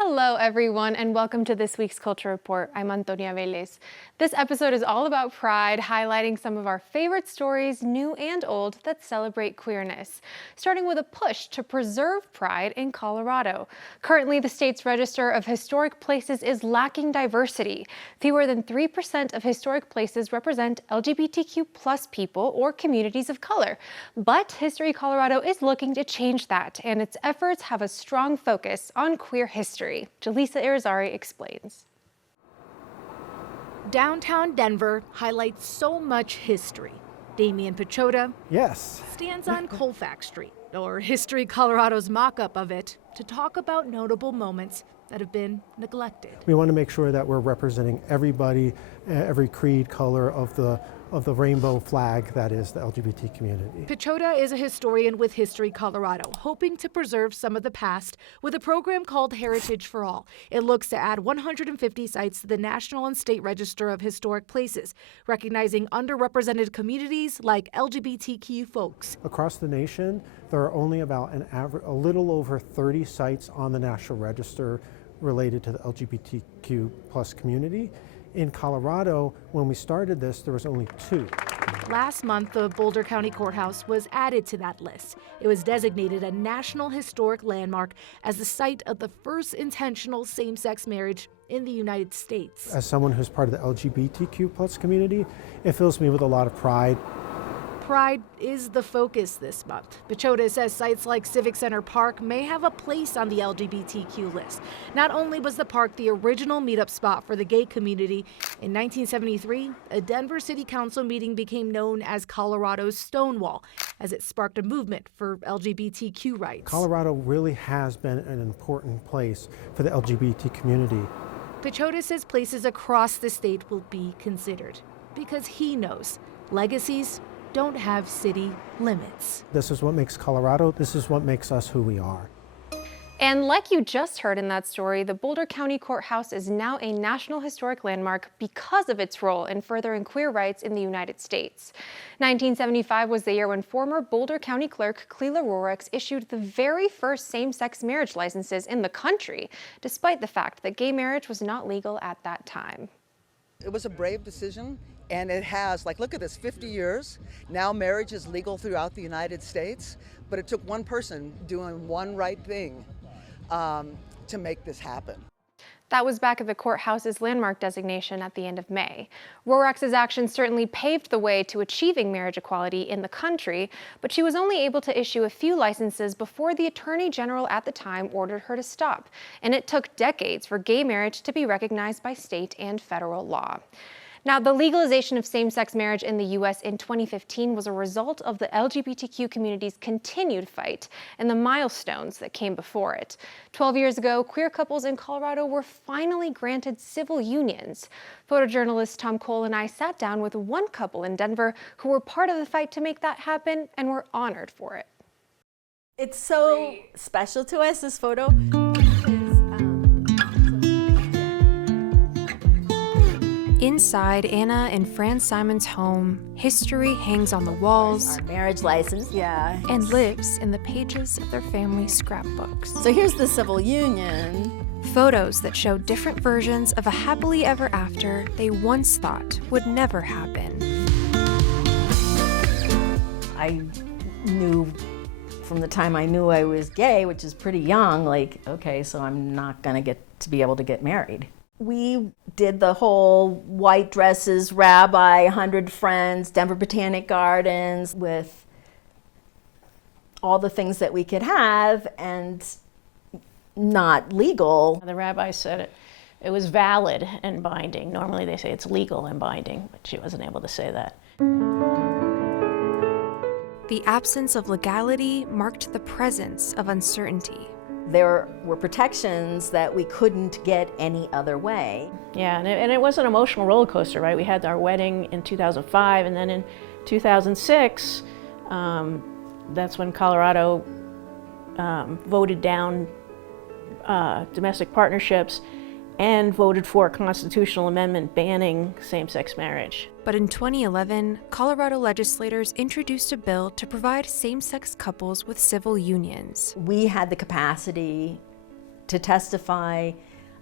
Hello, everyone, and welcome to this week's Culture Report. I'm Antonia Velez. This episode is all about pride, highlighting some of our favorite stories, new and old, that celebrate queerness, starting with a push to preserve pride in Colorado. Currently, the state's Register of Historic Places is lacking diversity. Fewer than 3% of historic places represent LGBTQ+ people or communities of color. But History Colorado is looking to change that, and its efforts have a strong focus on queer history. Jaleesa Irizarry explains. Downtown Denver highlights so much history. Damian Pechota stands on Colfax Street, or History Colorado's mock-up of it, to talk about notable moments that have been neglected. We want to make sure that we're representing everybody, every creed, color of the rainbow flag that is the LGBT community. Pechota is a historian with History Colorado, hoping to preserve some of the past with a program called Heritage for All. It looks to add 150 sites to the National and State Register of Historic Places, recognizing underrepresented communities like LGBTQ folks. Across the nation, there are only about a little over 30 sites on the National Register related to the LGBTQ+ community. In Colorado, when we started this, there was only 2. Last month, the Boulder County Courthouse was added to that list. It was designated a National Historic Landmark as the site of the first intentional same-sex marriage in the United States. As someone who's part of the LGBTQ+ community, it fills me with a lot of pride. Pride is the focus this month. Pechota says sites like Civic Center Park may have a place on the LGBTQ list. Not only was the park the original meetup spot for the gay community, in 1973, a Denver City Council meeting became known as Colorado's Stonewall, as it sparked a movement for LGBTQ rights. Colorado really has been an important place for the LGBT community. Pechota says places across the state will be considered, because he knows legacies don't have city limits. This is what makes Colorado, this is what makes us who we are. And like you just heard in that story, the Boulder County Courthouse is now a National Historic Landmark because of its role in furthering queer rights in the United States. 1975 was the year when former Boulder County Clerk Clela Rorex issued the very first same-sex marriage licenses in the country, despite the fact that gay marriage was not legal at that time. It was a brave decision, and it has, look at this, 50 years. Now marriage is legal throughout the United States, but it took one person doing one right thing to make this happen. That was back at the courthouse's landmark designation at the end of May. Rorex's actions certainly paved the way to achieving marriage equality in the country, but she was only able to issue a few licenses before the Attorney General at the time ordered her to stop. And it took decades for gay marriage to be recognized by state and federal law. Now, the legalization of same-sex marriage in the U.S. in 2015 was a result of the LGBTQ community's continued fight and the milestones that came before it. 12 years ago, queer couples in Colorado were finally granted civil unions. Photojournalist Tom Cole and I sat down with one couple in Denver who were part of the fight to make that happen and were honored for it. It's so special to us, this photo. Inside Anna and Fran Simon's home, history hangs on the walls. Our marriage license, and lives in the pages of their family scrapbooks. So here's the civil union. Photos that show different versions of a happily ever after they once thought would never happen. I knew from the time I knew I was gay, which is pretty young, okay, so I'm not gonna get to be able to get married. We did the whole white dresses, rabbi, 100 friends, Denver Botanic Gardens, with all the things that we could have and not legal. The rabbi said it was valid and binding. Normally they say it's legal and binding, but she wasn't able to say that. The absence of legality marked the presence of uncertainty. There were protections that we couldn't get any other way. Yeah, and it was an emotional roller coaster, right? We had our wedding in 2005, and then in 2006, that's when Colorado voted down domestic partnerships and voted for a constitutional amendment banning same-sex marriage. But in 2011, Colorado legislators introduced a bill to provide same-sex couples with civil unions. We had the capacity to testify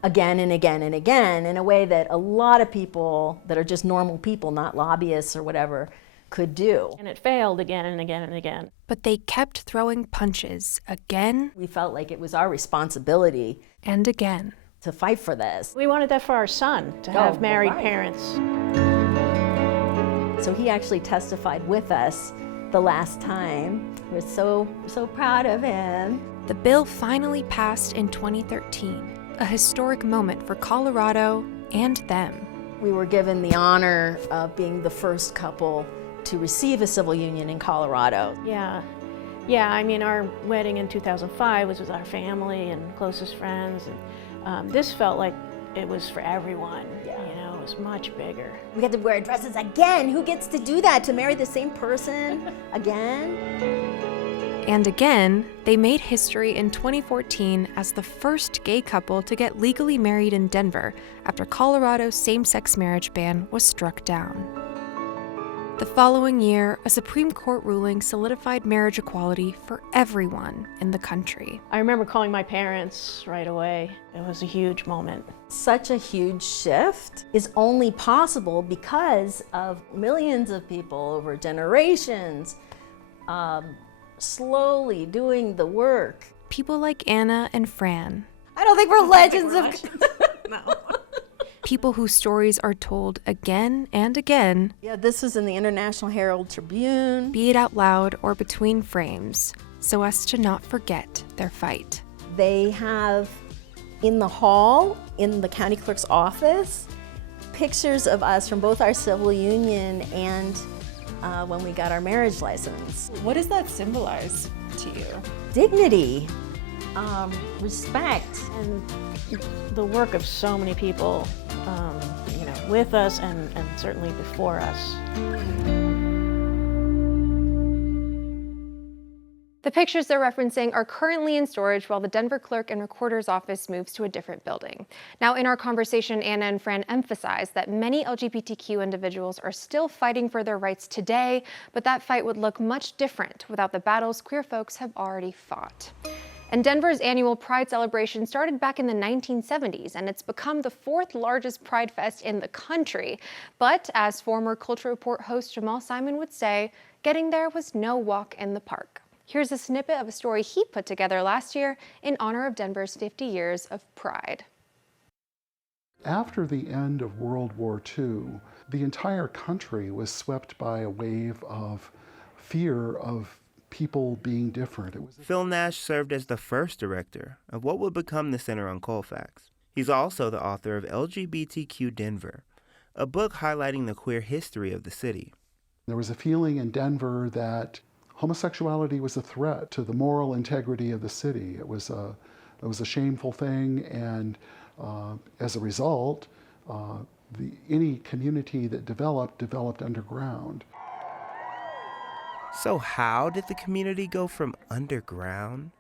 again and again and again in a way that a lot of people that are just normal people, not lobbyists or whatever, could do. And it failed again and again and again. But they kept throwing punches again We felt like it was our responsibility and again. to fight for this. We wanted that for our son, to have married parents. So he actually testified with us the last time. We're so proud of him. The bill finally passed in 2013, a historic moment for Colorado and them. We were given the honor of being the first couple to receive a civil union in Colorado. Yeah, I mean, our wedding in 2005 was with our family and closest friends, and this felt like it was for everyone. Yeah. You know, it was much bigger. We got to wear dresses again. Who gets to do that, to marry the same person again? And again, they made history in 2014 as the first gay couple to get legally married in Denver after Colorado's same-sex marriage ban was struck down. The following year, a Supreme Court ruling solidified marriage equality for everyone in the country. I remember calling my parents right away. It was a huge moment. Such a huge shift is only possible because of millions of people over generations slowly doing the work. People like Anna and Fran. I don't think we're legends of... No. People whose stories are told again and again, Yeah, this was in the International Herald Tribune. be it out loud or between frames, so as to not forget their fight. They have in the hall, in the county clerk's office, pictures of us from both our civil union and when we got our marriage license. What does that symbolize to you? Dignity, respect. And the work of so many people, you know, with us and certainly before us. The pictures they're referencing are currently in storage while the Denver Clerk and Recorder's Office moves to a different building. Now, in our conversation, Anna and Fran emphasized that many LGBTQ individuals are still fighting for their rights today, but that fight would look much different without the battles queer folks have already fought. And Denver's annual Pride celebration started back in the 1970s, and it's become the fourth largest Pride Fest in the country. But as former Culture Report host Jamal Simon would say, getting there was no walk in the park. Here's a snippet of a story he put together last year in honor of Denver's 50 years of Pride. After the end of World War II, the entire country was swept by a wave of fear of people being different. Phil Nash served as the first director of what would become the Center on Colfax. He's also the author of LGBTQ Denver, a book highlighting the queer history of the city. There was a feeling in Denver that homosexuality was a threat to the moral integrity of the city. It was a shameful thing, and as a result, any community that developed underground. So how did the community go from underground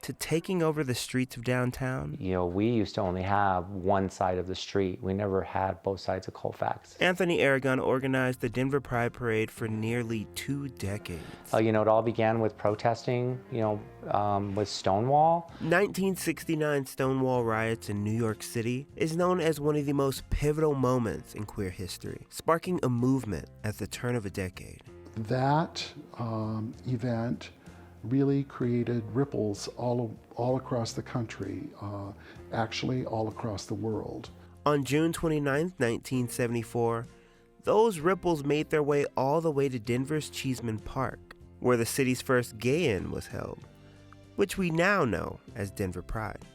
to taking over the streets of downtown? You know, we used to only have one side of the street. We never had both sides of Colfax. Anthony Aragon organized the Denver Pride Parade for nearly 2 decades. You know, it all began with protesting, with Stonewall. 1969 Stonewall riots in New York City is known as one of the most pivotal moments in queer history, sparking a movement at the turn of a decade. That event really created ripples all across the country, actually all across the world. On June 29, 1974, those ripples made their way all the way to Denver's Cheeseman Park, where the city's first gay inn was held, which we now know as Denver Pride.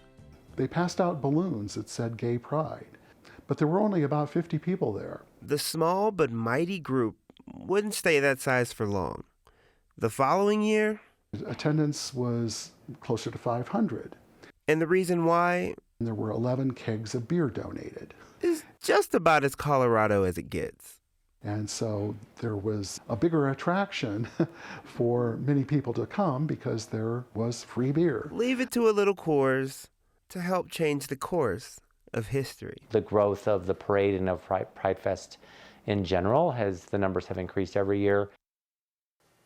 They passed out balloons that said Gay Pride, but there were only about 50 people there. The small but mighty group wouldn't stay that size for long. The following year, attendance was closer to 500. And the reason why? There were 11 kegs of beer donated. Is just about as Colorado as it gets. And so there was a bigger attraction for many people to come because there was free beer. Leave it to a little Coors to help change the course of history. The growth of the parade and of Pride Fest in general, the numbers have increased every year.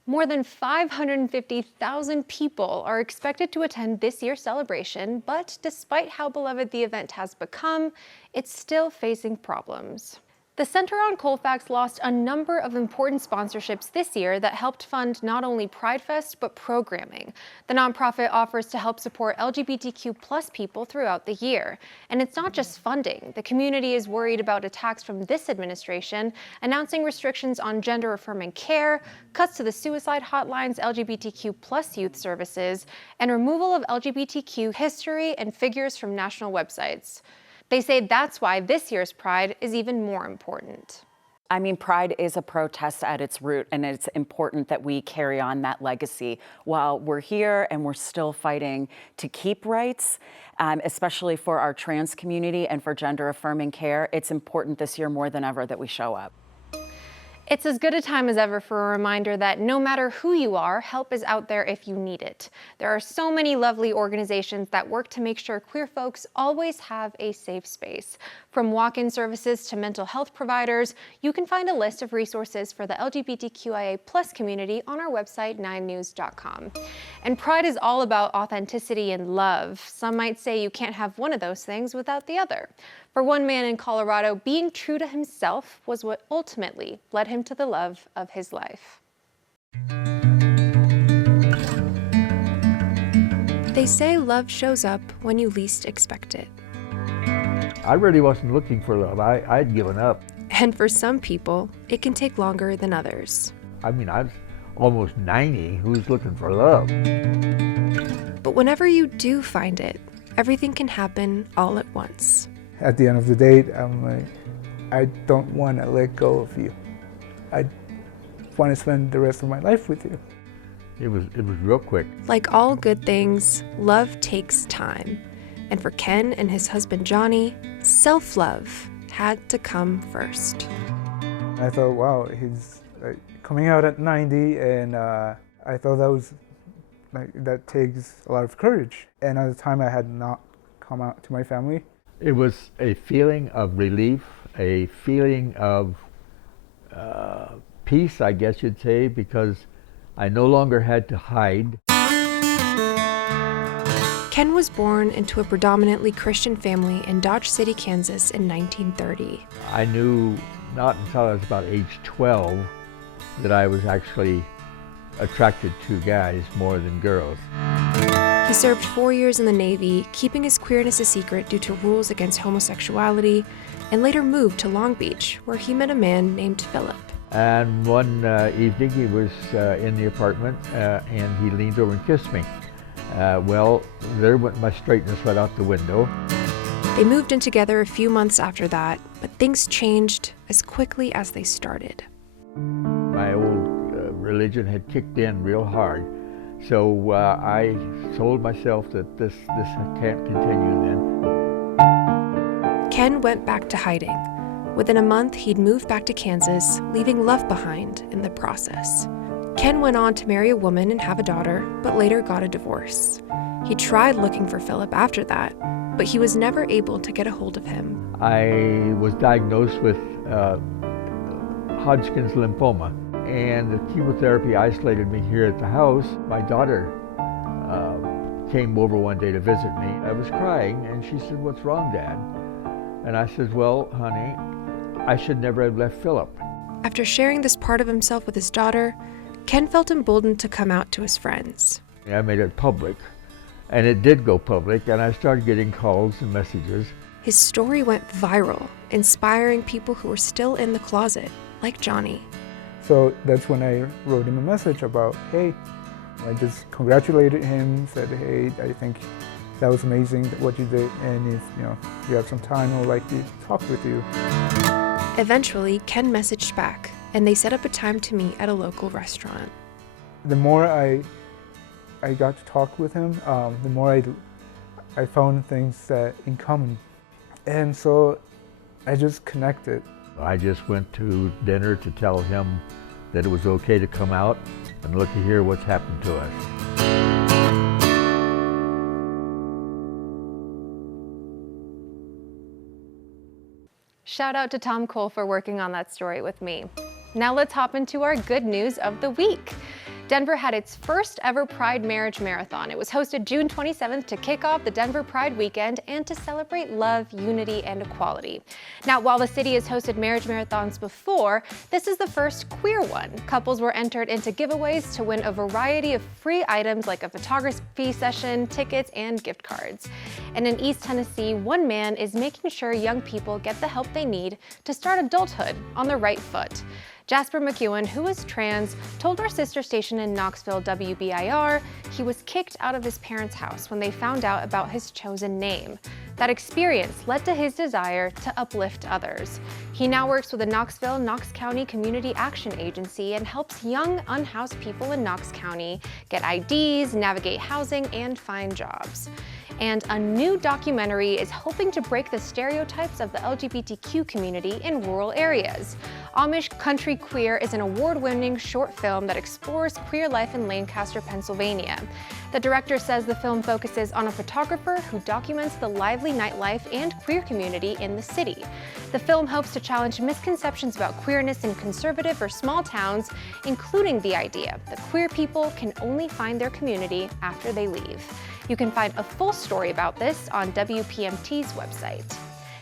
More than 550,000 people are expected to attend this year's celebration, but despite how beloved the event has become, it's still facing problems. The Center on Colfax lost a number of important sponsorships this year that helped fund not only Pride Fest, but programming. The nonprofit offers to help support LGBTQ+ people throughout the year. And it's not just funding. The community is worried about attacks from this administration, announcing restrictions on gender-affirming care, cuts to the suicide hotlines, LGBTQ+ youth services, and removal of LGBTQ history and figures from national websites. They say that's why this year's Pride is even more important. I mean, Pride is a protest at its root, and it's important that we carry on that legacy while we're here and we're still fighting to keep rights, especially for our trans community and for gender-affirming care. It's important this year more than ever that we show up. It's as good a time as ever for a reminder that no matter who you are, help is out there if you need it. There are so many lovely organizations that work to make sure queer folks always have a safe space. From walk-in services to mental health providers, you can find a list of resources for the LGBTQIA+ community on our website, 9news.com. And Pride is all about authenticity and love. Some might say you can't have one of those things without the other. For one man in Colorado, being true to himself was what ultimately led him to the love of his life. They say love shows up when you least expect it. I really wasn't looking for love. I'd given up. And for some people, it can take longer than others. I mean, I was almost 90. Who's looking for love? But whenever you do find it, everything can happen all at once. At the end of the day, I'm like, I don't want to let go of you. I want to spend the rest of my life with you. It was real quick. Like all good things, love takes time. And for Ken and his husband Johnny, self-love had to come first. I thought, wow, he's coming out at 90, and I thought that takes a lot of courage. And at the time, I had not come out to my family. It was a feeling of relief, a feeling of peace, I guess you'd say, because I no longer had to hide. Ken was born into a predominantly Christian family in Dodge City, Kansas in 1930. I knew not until I was about age 12 that I was actually attracted to guys more than girls. He served 4 years in the Navy, keeping his queerness a secret due to rules against homosexuality, and later moved to Long Beach, where he met a man named Philip. And one evening he was in the apartment and he leaned over and kissed me. Well, there went my straightness right out the window. They moved in together a few months after that, but things changed as quickly as they started. My old religion had kicked in real hard. So I told myself that this can't continue then. Ken went back to hiding. Within a month, he'd moved back to Kansas, leaving love behind in the process. Ken went on to marry a woman and have a daughter, but later got a divorce. He tried looking for Philip after that, but he was never able to get a hold of him. I was diagnosed with Hodgkin's lymphoma, and the chemotherapy isolated me here at the house. My daughter came over one day to visit me. I was crying, and she said, "What's wrong, Dad?" And I said, "Well, honey, I should never have left Philip." After sharing this part of himself with his daughter, Ken felt emboldened to come out to his friends. I made it public, and it did go public, and I started getting calls and messages. His story went viral, inspiring people who were still in the closet, like Johnny. So that's when I wrote him a message about, hey, I just congratulated him, said, hey, I think that was amazing what you did, and if you have some time, I would like to talk with you. Eventually, Ken messaged back, and they set up a time to meet at a local restaurant. The more I got to talk with him, the more I found things that in common. And so I just connected. I just went to dinner to tell him that it was okay to come out, and looky here what's happened to us. Shout out to Tom Cole for working on that story with me. Now let's hop into our good news of the week. Denver had its first ever Pride Marriage Marathon. It was hosted June 27th to kick off the Denver Pride Weekend and to celebrate love, unity, and equality. Now, while the city has hosted marriage marathons before, this is the first queer one. Couples were entered into giveaways to win a variety of free items like a photography session, tickets, and gift cards. And in East Tennessee, one man is making sure young people get the help they need to start adulthood on the right foot. Jasper McEwen, who is trans, told our sister station in Knoxville, WBIR, he was kicked out of his parents' house when they found out about his chosen name. That experience led to his desire to uplift others. He now works with the Knox County Community Action Agency and helps young, unhoused people in Knox County get IDs, navigate housing, and find jobs. And a new documentary is hoping to break the stereotypes of the LGBTQ community in rural areas. Amish Country Queer is an award-winning short film that explores queer life in Lancaster, Pennsylvania. The director says the film focuses on a photographer who documents the lively nightlife and queer community in the city. The film hopes to challenge misconceptions about queerness in conservative or small towns, including the idea that queer people can only find their community after they leave. You can find a full story about this on WPMT's website.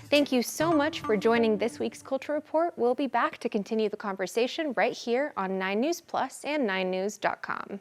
Thank you so much for joining this week's Culture Report. We'll be back to continue the conversation right here on 9 News Plus and 9news.com.